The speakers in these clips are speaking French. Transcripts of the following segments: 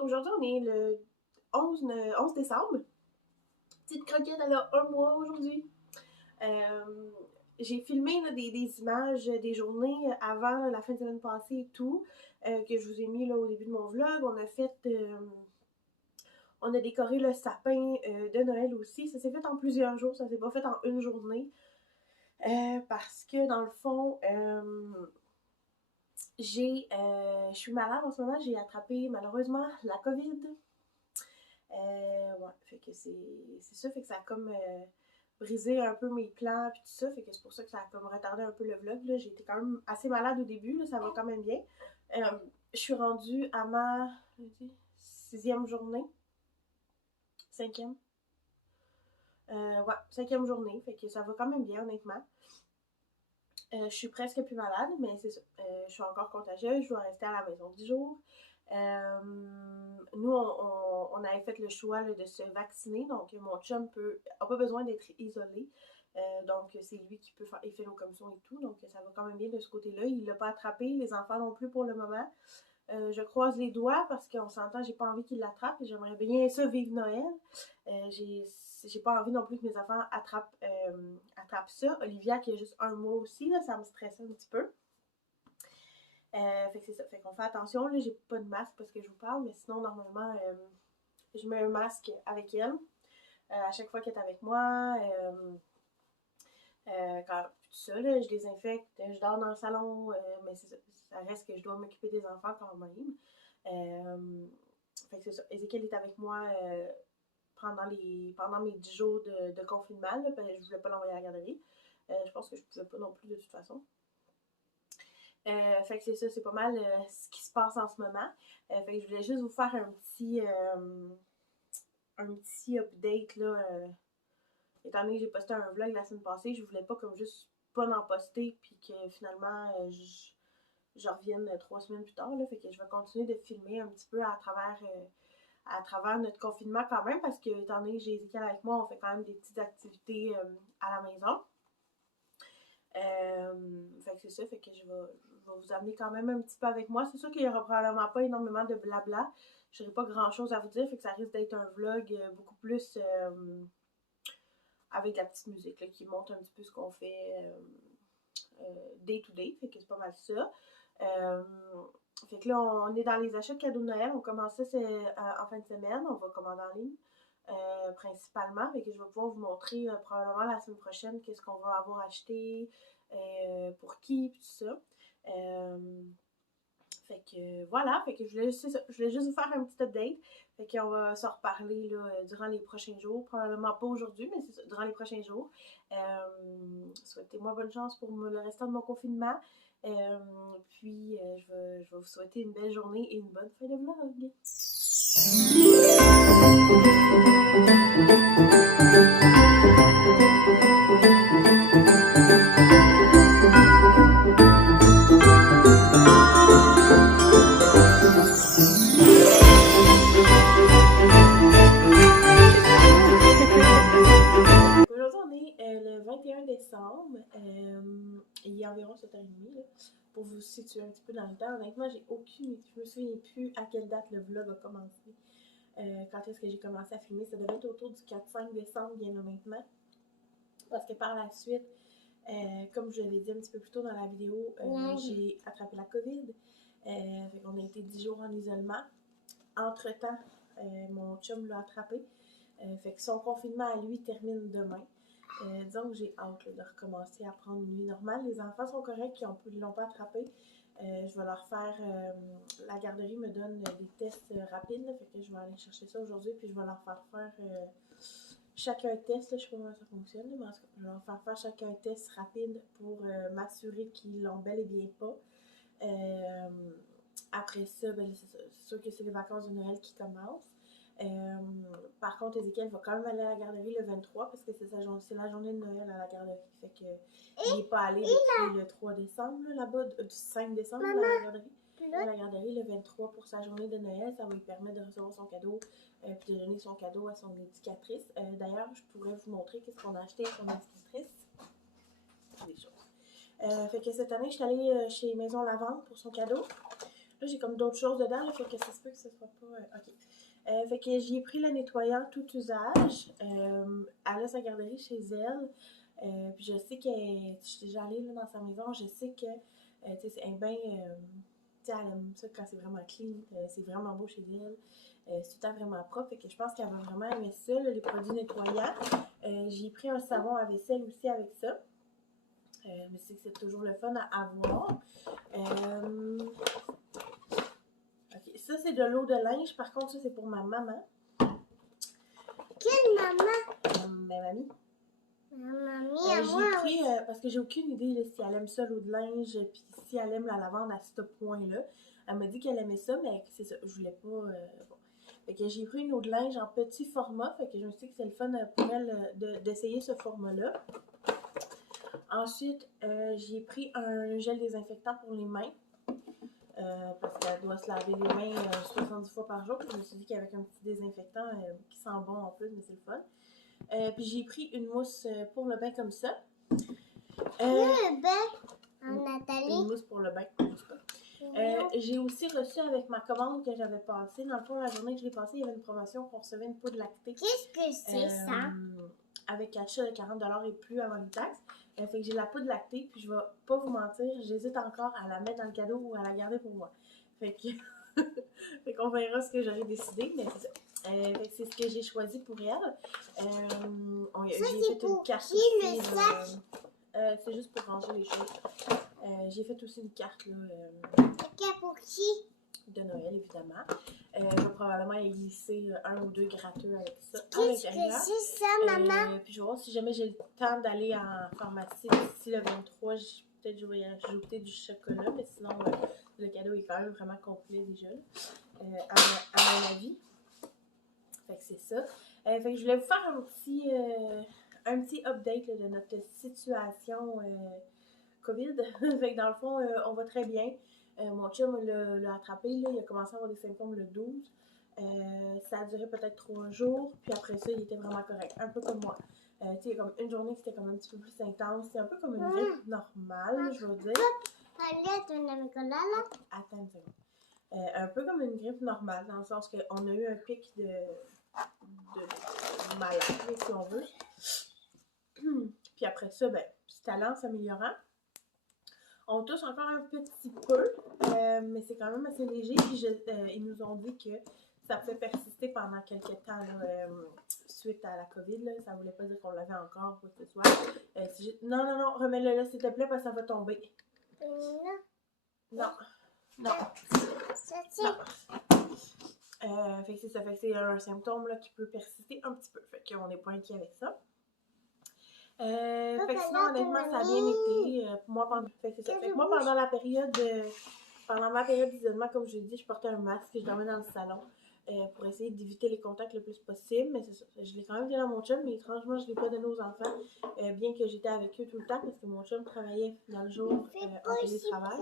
Aujourd'hui, on est le 11 décembre. Petite croquette, elle a 1 mois aujourd'hui. J'ai filmé là, des images des journées avant la fin de semaine passée et tout, que je vous ai mis là, au début de mon vlog. On a décoré le sapin de Noël aussi. Ça s'est fait en plusieurs jours, ça s'est pas fait en une journée. Parce que dans le fond, je suis malade en ce moment. J'ai attrapé malheureusement la COVID. Ouais, fait que c'est ça, fait que ça a comme brisé un peu mes plans puis tout ça, fait que c'est pour ça que ça a comme retardé un peu le vlog, là. J'ai été quand même assez malade au début, là, ça va quand même bien. Je suis rendue à ma 6e journée, 5e. Ouais, 5e journée, fait que ça va quand même bien honnêtement. Je suis presque plus malade, mais c'est ça. Je suis encore contagieuse, je dois rester à la maison 10 jours. Nous, on avait fait le choix là, de se vacciner, donc mon chum n'a pas besoin d'être isolé. Donc, c'est lui qui peut faire effet nos commissions et tout, donc ça va quand même bien de ce côté-là. Il l'a pas attrapé, les enfants non plus pour le moment. Je croise les doigts parce qu'on s'entend, j'ai pas envie qu'il l'attrape. J'aimerais bien ça vivre Noël. J'ai pas envie non plus que mes enfants attrapent ça. Olivia qui a juste 1 mois aussi, là, ça me stresse un petit peu. Fait que c'est ça. Fait qu'on fait attention. Là, j'ai pas de masque parce que je vous parle, mais sinon, normalement, je mets un masque avec elle. À chaque fois qu'elle est avec moi, quand tout ça, là, je désinfecte, je dors dans le salon, mais c'est ça. Ça reste que je dois m'occuper des enfants quand même. Fait que c'est ça. Ézéchiel est avec moi pendant mes 10 jours de confinement, là, parce que je voulais pas l'envoyer à la garderie. Je pense que je pouvais pas non plus de toute façon. Fait que c'est ça, c'est pas mal ce qui se passe en ce moment. Fait que je voulais juste vous faire un petit update là. Étant donné que j'ai posté un vlog la semaine passée, je voulais pas comme juste pas en poster puis que finalement je revienne 3 semaines plus tard. Là, fait que je vais continuer de filmer un petit peu à travers notre confinement quand même, parce que étant donné que j'ai Ezekiel avec moi, on fait quand même des petites activités à la maison. Fait que c'est ça, fait que je vais vous amener quand même un petit peu avec moi. C'est sûr qu'il n'y aura probablement pas énormément de blabla. Je n'aurai pas grand chose à vous dire, fait que ça risque d'être un vlog beaucoup plus avec la petite musique là, qui montre un petit peu ce qu'on fait day to day, fait que c'est pas mal ça. Fait que là, on est dans les achats de cadeaux de Noël. On commence ça en fin de semaine. On va commander en ligne principalement. Fait que je vais pouvoir vous montrer probablement la semaine prochaine qu'est-ce qu'on va avoir acheté, pour qui, tout ça. Fait que voilà, fait que je voulais juste vous faire un petit update. Fait qu'on va se reparler là, durant les prochains jours. Probablement pas aujourd'hui, mais c'est ça, durant les prochains jours. Souhaitez-moi bonne chance pour le restant de mon confinement. Puis je vais vous souhaiter une belle journée et une bonne fin de vlog. Aujourd'hui, on est le 21 décembre. Il est environ 7h30. Là, pour vous situer un petit peu dans le temps. Honnêtement, je me souviens plus à quelle date le vlog a commencé. Quand est-ce que j'ai commencé à filmer? Ça devait être autour du 4-5 décembre, bien honnêtement. Parce que par la suite, comme je l'ai dit un petit peu plus tôt dans la vidéo, j'ai attrapé la COVID. Fait qu'on a été 10 jours en isolement. Entre-temps, mon chum l'a attrapé. Fait que son confinement à lui termine demain. Disons que j'ai hâte là, de recommencer à prendre une nuit normale. Les enfants sont corrects, ils ne l'ont pas attrapé. Je vais leur faire... la garderie me donne des tests rapides, là, fait que je vais aller chercher ça aujourd'hui, puis je vais leur faire chacun un test. Là, je ne sais pas comment ça fonctionne, mais en tout cas, je vais leur faire chacun un test rapide pour m'assurer qu'ils l'ont bel et bien pas. Après ça, ben, c'est sûr que c'est les vacances de Noël qui commencent. Par contre, Ezekiel va quand même aller à la garderie le 23 parce que c'est la journée de Noël à la garderie. Fait que il n'est pas allé depuis le 3 décembre là-bas, du 5 décembre à la garderie. À la garderie le 23 pour sa journée de Noël, ça va lui permettre de recevoir son cadeau puis de donner son cadeau à son éducatrice. D'ailleurs, je pourrais vous montrer qu'est-ce qu'on a acheté à son éducatrice. Des choses. Fait que cette année, je suis allée chez Maison Lavande pour son cadeau. Là, j'ai comme d'autres choses dedans, là, fait que ça se peut que ce soit pas... OK. Fait que j'y ai pris le nettoyant tout usage. Elle a sa garderie chez elle. Puis je sais que... Je suis déjà allée là, dans sa maison. Je sais que... tu sais, c'est bien... tu sais, elle aime ça quand c'est vraiment clean. C'est vraiment beau chez elle. C'est tout le temps vraiment propre. Fait que je pense qu'elle va vraiment aimer ça, là, les produits nettoyants. J'ai pris un savon à vaisselle aussi avec ça. Mais c'est toujours le fun à avoir. Ok, ça c'est de l'eau de linge. Par contre, ça c'est pour ma maman. Quelle maman? Ma mamie. Ma mamie à J'ai moi. pris, parce que j'ai aucune idée là, si elle aime ça l'eau de linge, puis si elle aime la lavande à ce point-là. Elle m'a dit qu'elle aimait ça, mais c'est ça, je voulais pas. Bon. Fait que j'ai pris une eau de linge en petit format, fait que je me suis dit que c'est le fun pour elle d'essayer ce format-là. Ensuite, j'ai pris un gel désinfectant pour les mains. Parce qu'elle doit se laver les mains 70 fois par jour. Puis je me suis dit qu'avec un petit désinfectant qui sent bon en plus, mais c'est le fun. Puis j'ai pris une mousse pour le bain comme ça. Le bain, Nathalie. Une mousse pour le bain, je sais pas. J'ai aussi reçu avec ma commande que j'avais passée. Dans le fond, la journée que je l'ai passée, il y avait une promotion qu'on recevait une poudre lactée. Qu'est-ce que c'est ça? Avec achat de 40$ et plus avant les taxes. Fait que j'ai la poudre lactée, puis je vais pas vous mentir, j'hésite encore à la mettre dans le cadeau ou à la garder pour moi. Fait que fait qu'on verra ce que j'aurais décidé, mais c'est ça. Fait que c'est ce que j'ai choisi pour elle. J'ai fait une carte aussi. C'est juste pour ranger les choses. J'ai fait aussi une carte là. Pour qui? De Noël, évidemment. Je vais probablement y glisser un ou deux gratteux avec ça à Qu'est-ce l'intérieur. que c'est ça, maman? Puis je vais voir si jamais j'ai le temps d'aller en pharmacie d'ici le 23. Peut-être que je vais y ajouter du chocolat, mais sinon, le cadeau est quand même vraiment complet déjà, à mon avis. Fait que c'est ça. Fait que je voulais vous faire un petit update là, de notre situation COVID. Fait que dans le fond, on va très bien. Mon chum l'a attrapé, là, il a commencé à avoir des symptômes le 12. Ça a duré peut-être 3 jours, puis après ça, il était vraiment correct. Un peu comme moi. Tu sais, il y a comme une journée qui était comme un petit peu plus intense. C'est un peu comme une grippe normale, je veux dire. Attends une seconde. Un peu comme une grippe normale, dans le sens qu'on a eu un pic de maladie, si on veut. Puis après ça, ben, c'est allant s'améliorant. On tousse encore un petit peu, mais c'est quand même assez léger. Puis ils nous ont dit que ça pouvait persister pendant quelques temps là, suite à la COVID. Là. Ça ne voulait pas dire qu'on l'avait encore ou quoi que ce soit. Non, remets-le là, s'il te plaît, parce que ça va tomber. Non. Fait que c'est ça. Fait que c'est un symptôme là, qui peut persister un petit peu. Fait qu'on n'est pas inquiet avec ça. Fait que sinon, honnêtement, ça a bien été. Moi, pendant la période, pendant ma période d'isolement, comme je l'ai dit, je portais un masque et je dormais dans le salon pour essayer d'éviter les contacts le plus possible. Mais c'est ça. Je l'ai quand même donné à mon chum, mais étrangement, je ne l'ai pas donné aux enfants, bien que j'étais avec eux tout le temps parce que mon chum travaillait dans le jour en télétravail.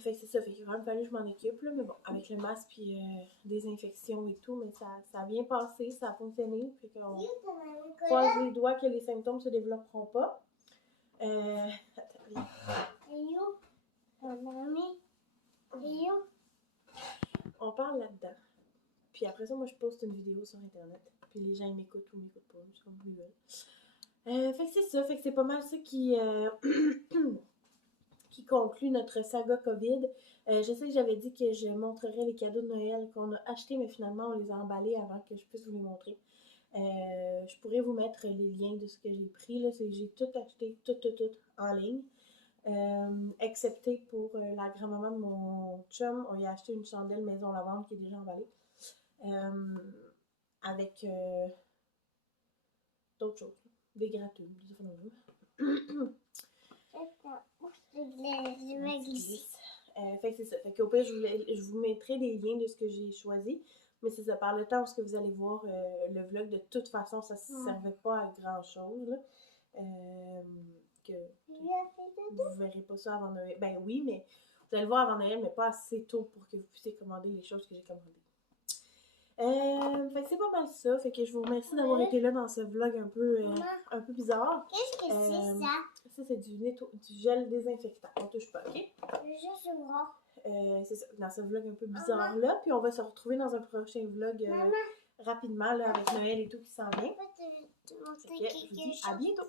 Fait que c'est ça. Fait qu'il a quand même fallu que je m'en occupe. Là, mais bon, avec le masque puis des infections et tout, mais ça a bien passé, ça a fonctionné. Fait qu'on croise les doigts que les symptômes se développeront pas. On parle là-dedans. Puis après ça, moi, je poste une vidéo sur Internet. Puis les gens, ils m'écoutent ou m'écoutent pas. C'est comme vous veulent. Fait que c'est ça. Fait que c'est pas mal ça qui conclut notre saga COVID. Je sais que j'avais dit que je montrerais les cadeaux de Noël qu'on a achetés, mais finalement, on les a emballés avant que je puisse vous les montrer. Je pourrais vous mettre les liens de ce que j'ai pris. Là, c'est que j'ai tout acheté, tout en ligne. Excepté pour la grand-maman de mon chum, on y a acheté une chandelle maison lavande qui est déjà emballée. Avec d'autres choses. Des gratteux, fait que c'est ça. Fait qu'au pire, je vous mettrai des liens de ce que j'ai choisi. Mais c'est ça, par le temps où vous allez voir le vlog, de toute façon, ça ne servait pas à grand-chose. Là. Que vous verrez pas ça avant Noël. Ben oui, mais vous allez le voir avant Noël, mais pas assez tôt pour que vous puissiez commander les choses que j'ai commandées. Fait que c'est pas mal ça. Fait que je vous remercie d'avoir été là dans ce vlog un peu bizarre. Qu'est-ce que c'est ça? Ça, c'est du gel désinfectant. On touche pas, ok? Je vais voir. c'est ça, dans ce vlog un peu bizarre là. Puis on va se retrouver dans un prochain vlog rapidement là, avec Noël et tout qui s'en vient. Je peux te montrer Ok, je vous dis à bientôt!